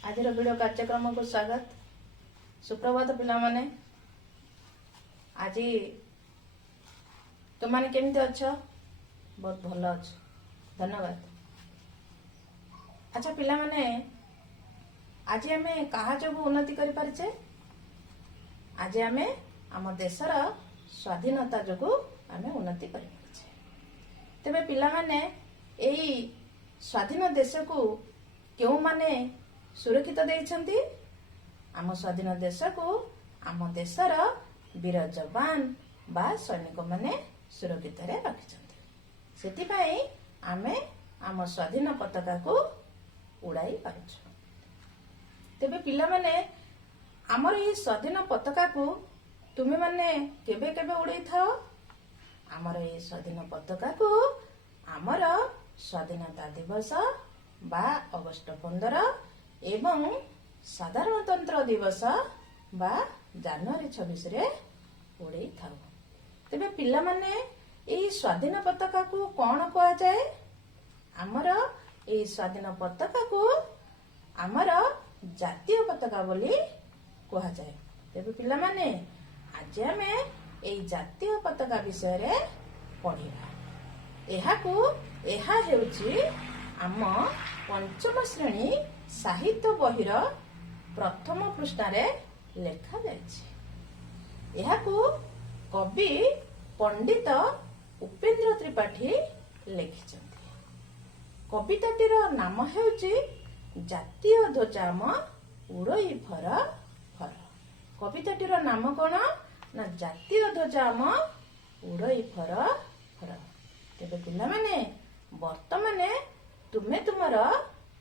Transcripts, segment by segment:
आज वीडियो कार्यक्रम को स्वागत। सुप्रभात पिला माने। आज तुम माने केमती अच्छ? बहुत भल अच्छ, धन्यवाद। अच्छा पिला माने, आज आमे कहा जो उन्नति करि परिचे? आज आमे आम देशर स्वाधीनता जो आमे उन्नति करि परिचे। तेबे पिला माने एई स्वाधीन देश को क्यों माने सुरक्षित देइछंती? आम स्वाधीन देश को आम देशर वीर जवान बा सैनिक माने सुरक्षित रे रखिछंती। सेति पई आमे आम स्वाधीन पताका को उड़ाई पारुछु। तेबे पिला माने आमर ई स्वाधीन पताका को तुमे माने केबे केबे उड़ाई थाओ? आमर ई स्वाधीन पताका को आमर स्वाधीनता दिवस बा अगस्ट 15 एवं साधारणतंत्र दिवस बा जनवरी 26 रे उड़ाई थाओ। तेबे पिला माने एई स्वाधीन पताका को कौन कहा जाए? आमर एई स्वाधीन पताका को आमर जातीय पताका बोली कहा जाए। तेबे पिला माने आज आमे एई जातीय पताका विषय रे पढ़िबा। एहा हेउची आम पंचम श्रेणी साहित्य बहिर प्रथम पृष्ठारे लेखा जायछि। एहाकू कवि पंडित उपेंद्र त्रिपाठी लेखिछन्ति। कविताटीर नाम हेउची जातीय ध्वजाम उड़ई फर फर। कविताटीर नाम कोन ना जातीय ध्वजाम उड़ई फर फर। तेबे पिला माने वर्तमाने तुमे तुमर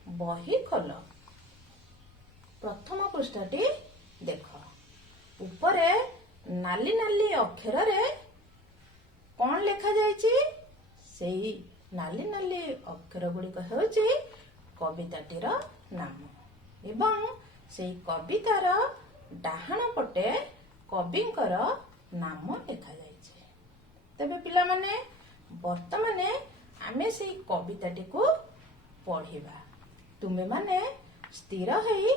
बही खोल, प्रथम पृष्ठटी देख। ऊपरे नाली नाली अक्षर रे कौन लेखा जायछि? सेही नाली नाली अक्षर गुड़िक हेउछि कविताटीर नाम एवं सेही कवितार डाहाण पटे कविंकर नाम लेखा जायछि। तेबे पिला माने वर्तमाने आमे सेही कविताटी को पढ़िबा। तुमे माने स्थिर हेई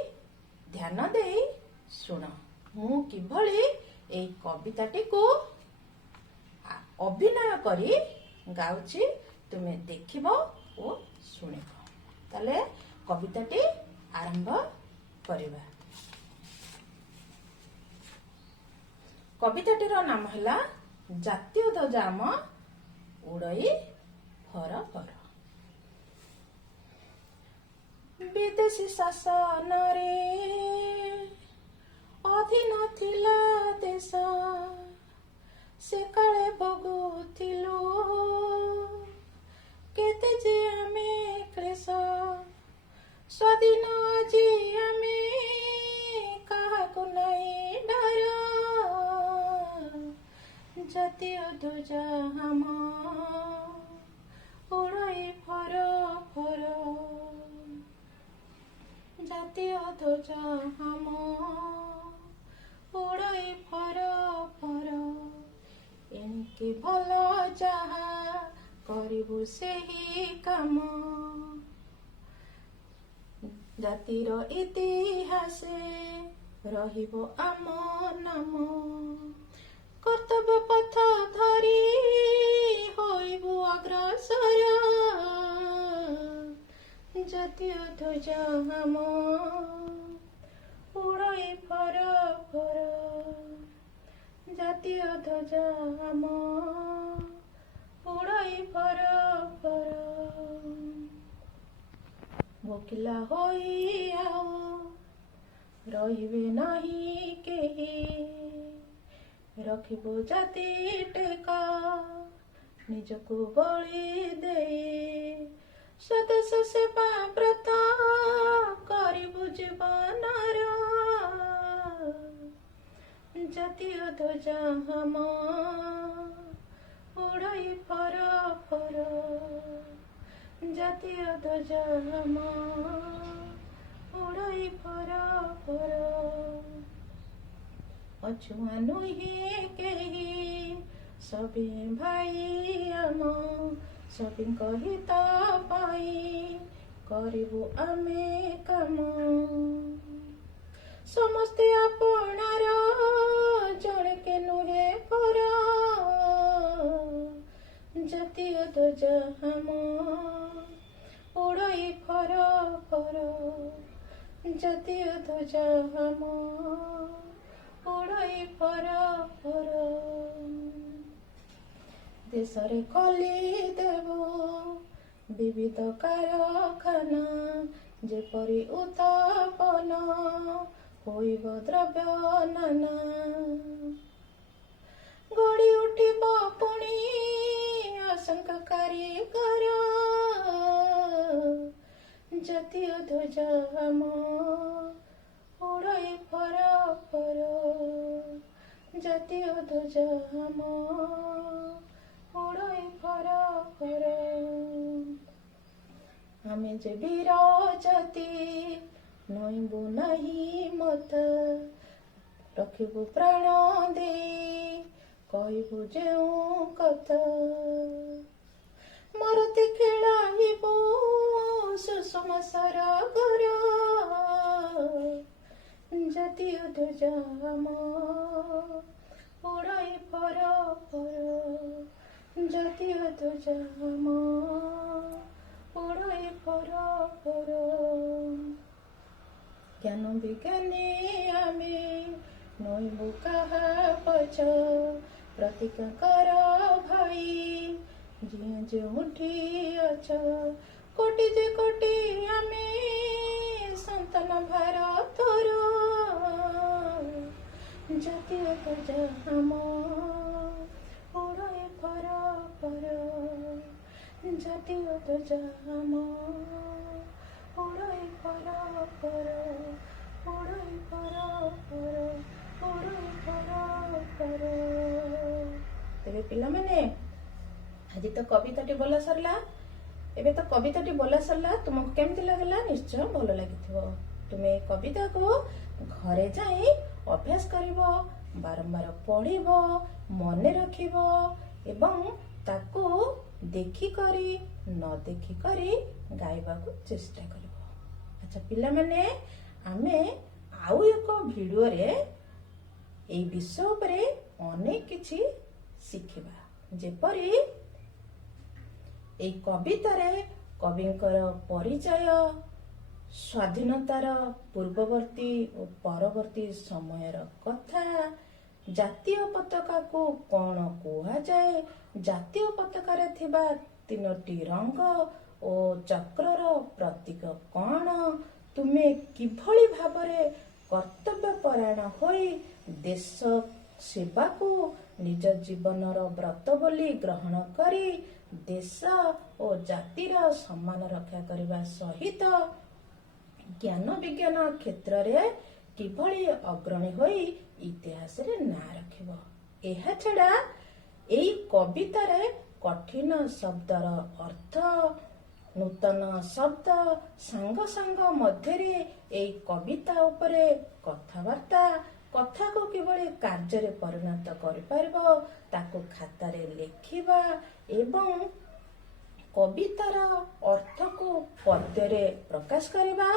ध्यान देई सुन। मु किभଳି एई कविताटी को अभिनय करी गाउछि तुमे देखिबो ओ सुनिबो। ताले कविताटी आरंभ करिबा। कविताटीर नाम हैला जातीय ध्वजाम उड़ई फर फर। विदेशी शासन रे अधीन थिला देश, से काले भोगुथिलु केते जे आमे क्लेश। स्वाधीन आजी आमे काहाकु नाई डर, जातीय ध्वजा हम उड़ई फर फर। जातीय ध्वजा हम उड़ई फर फर। एणिके भल जाहा करिबु सेही काम, जातिर इतिहासे रहिबो आम नाम। कर्तव्य पथ धरी होइबु अग्रसर, जातीय ध्वजा हम उड़ई फर फर। जातीय ध्वजा हम उड़ई फर फर। भोकिला होई आओ रहिबे नाही केही, रखिबो जाति टेका निजको बळी देई। स्वदेश सेवा व्रत करिबु जीवनर, जातीय ध्वजा हम उड़ई फर फर। जातीय ध्वजा हम उड़ई फर फर। अछुआ नुहे केही सबे भाई आम सभी हित पाई करिबु आमे काम समस्ते आपणार जणे के नुहे पर जातीय ध्वज हम उड़ई फर फर जातीय ध्वज हम उड़ई फर फर देशरे खोली देव विविध कारखाना जेपरि उत्थापन होइब द्रव्य नाना गड़ी उठिब पुणी आशंकाकारी कर जातीय ध्वज हम उड़ई फर फर जातीय ध्वज हम उड़ई फर फर आमे जे वीर जाति नईबु नहीं मत रखिबु प्राण दे कहबु जो कथा मरती खेलाइबु सुषम सरगर जातीय ध्वज हम उड़ई फर फर जातीय ध्वज हम उड़ई फर फर ज्ञान विज्ञानी आमे नईबु कहा पछ प्रतीक कर भाई जिए जोठी अछ कोटि जे कोटि आमे संतान भारतर जातीय ध्वज हम उड़ई फर फर जातीय ध्वज हम उड़ई फर फर उड़ई फर फर उड़ई फर फर तेरे पिला माने आज तो कविताटी बोला सरला एबे तो कविताटी बोला सरला तुमको केमती लागला निश्चय भल लागिथिबो तुमे कविता को घरे जाई अभ्यास करिवो बारंबार पढ़िबो मने रखिबो एवं ताको देखि करी न देखि करी गाइबा को चेष्टा करिवो। अच्छा पिला माने आमे आउ एक वीडियो रे एई विषय उपरे अनेक किछि शिखिबा जेपरि एई कविता रे कविंकर परिचय स्वाधीनतार पूर्ववर्ती और परवर्ती समयर कथा जातीय पताका को कौन कुहा जाए जातीय पताका रे थिबा तीनोटी रंग और चक्रर प्रतीक कौन तुमे किभली भाबरे कर्तव्य परायण होई देश सेवा को निज जीवनर व्रत बोली ग्रहण करी देश और जातिर सम्मान रक्षा करने सहित ज्ञान विज्ञान क्षेत्र रे किभली अग्रणी होई इतिहास रे ना रखिबो। एहा छडा एई कविता रे कठिन शब्दर अर्थ नूतन शब्द संग संग मध्य रे एई कविता उपरे कथावार्ता कथा को किभली कार्य रे परिणत करि परबो ताको खाता रे लेखिबा एवं कवितार अर्थ को पद्य रे प्रकाश करिबा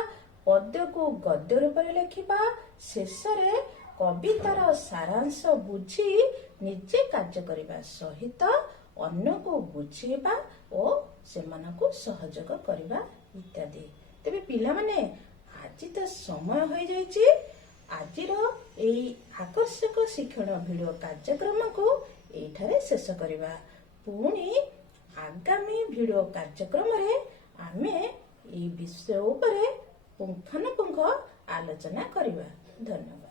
पद्य को गद्य रूप रे लेखिबा शेष रे कवितार सारांश बुझी निजे कार्य करिबा सहित अन्य को बुझेबा और सेमानकु सहयोग करिबा इत्यादि। तेबे पिला माने आज तो समय हो जाइछि आजिर एई आकर्षक शिक्षण वीडियो कार्यक्रम को एठारे शेष करिबा पुणी आगामी वीडियो कार्यक्रम रे आमे एई विषय उपरे पुंखानुपुंख आलोचना करिबा। धन्यवाद।